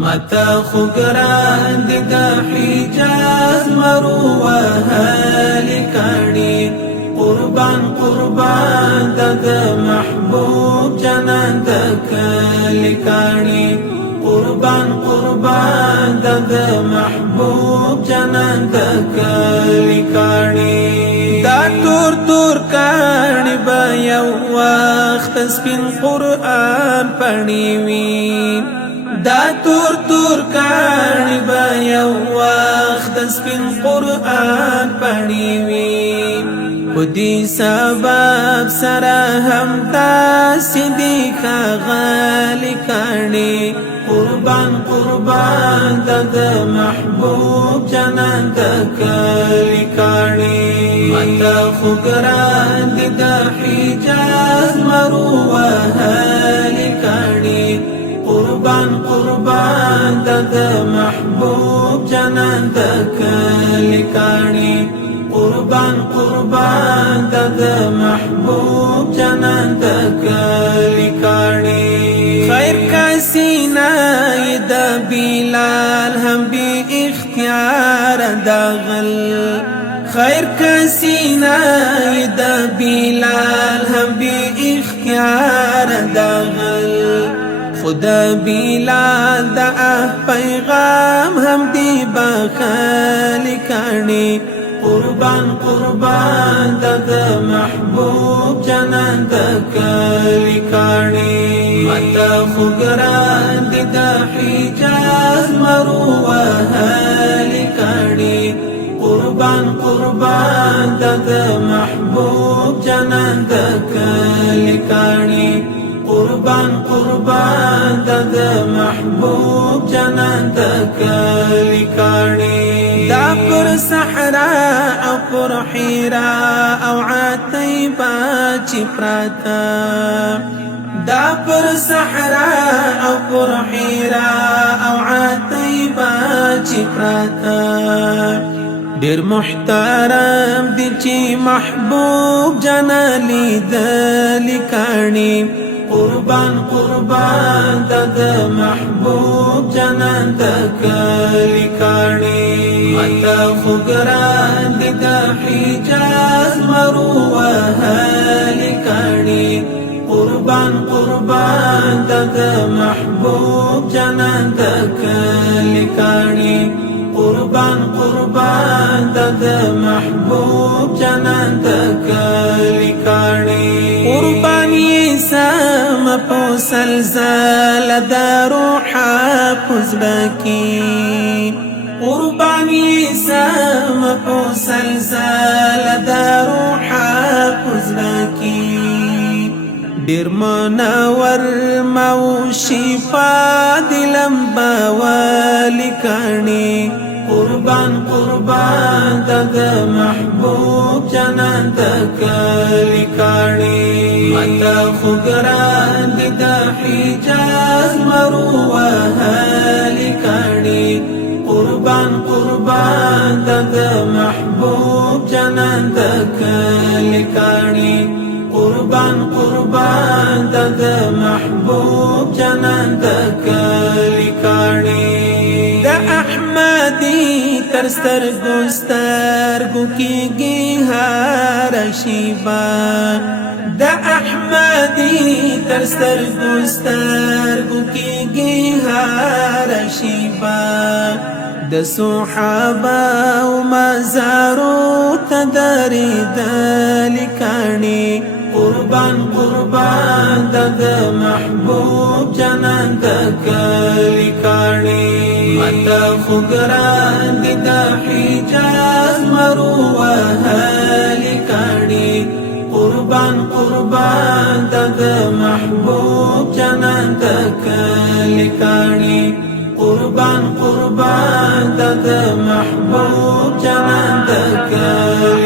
متا خگران دی دا حجاز مرو وهالی کانی قربان قربان دا محبوب جنان دا کلی کانی قربان قربان دا محبوب جنان دا کلی کانی دا تور تور کانی با یو وقت سپین قرآن پنیوین دا تور تور کانی با یو وقت سپین قرآن پنیوین خودی سبب سرا هم تاسی دیکھا غالی کانی قربان قربان دا محبوب جنان دا کلی کانی متا خگران دا حجاز مرو وهالی کانی قربان قربان دا محبوب جنان دا کلی کانی قربان قربان دا محبوب جنان دا کلی کانی خیر کا سینہ دا بلال ہم بھی اختیار داغل خیر کا سینہ دا بلال ہم بھی اختیار داغل خدا بلال دا پیغام ہم دی بخالی کانی قربان قربان دا محبوب جنان دا کلی کانی متا خگران دا حجاز مرو وهالی کانی قربان قربان دا محبوب جنان دا کلی کانی قربان قربان دا محبوب جنان دا کلی کانی دا پر صحراء او پر حیراء او عتیبا چی پراتا دا پر صحراء او پر حیراء او عتیبا چی پراتا دیر محترم دی چی محبوب جنالی دلی کانی قربان قربان دا محبوب جنان دا کلی کانی متا خگران دا حجاز مرو وهالی کانی قربان قربان دا محبوب جنان دا کلی کانی قربان قربان دا محبوب جنان دا کلی کانی قربانی سام پو سلزال دا روحا پزبکی قربانی سام پو سلزال دا روحا پزبکی دیر منور مو شفا دلم باوالی کانی قربان قربان دا محبوب جنان دا کلی کانی متا خگران دا حجاز مرو وهالی کانی قربان قربان دا محبوب جنان دا کلی کانی قربان قربان دا محبوب جنان دا کلی کانی دا احمدی ترستر گسترگو کی گی ہر شیبا دا احمدی ترستر گسترگو کی گی ہر شیبا دا صحابہ و مزارو تداری دلی کانی قربان قربان دا محبوب جنان دا کلی کانی متا خگران دا حجاز مرو وهالی کانی قربان قربان دا محبوب جنان دا کلی کانی قربان قربان دا محبوب جنان دا کلی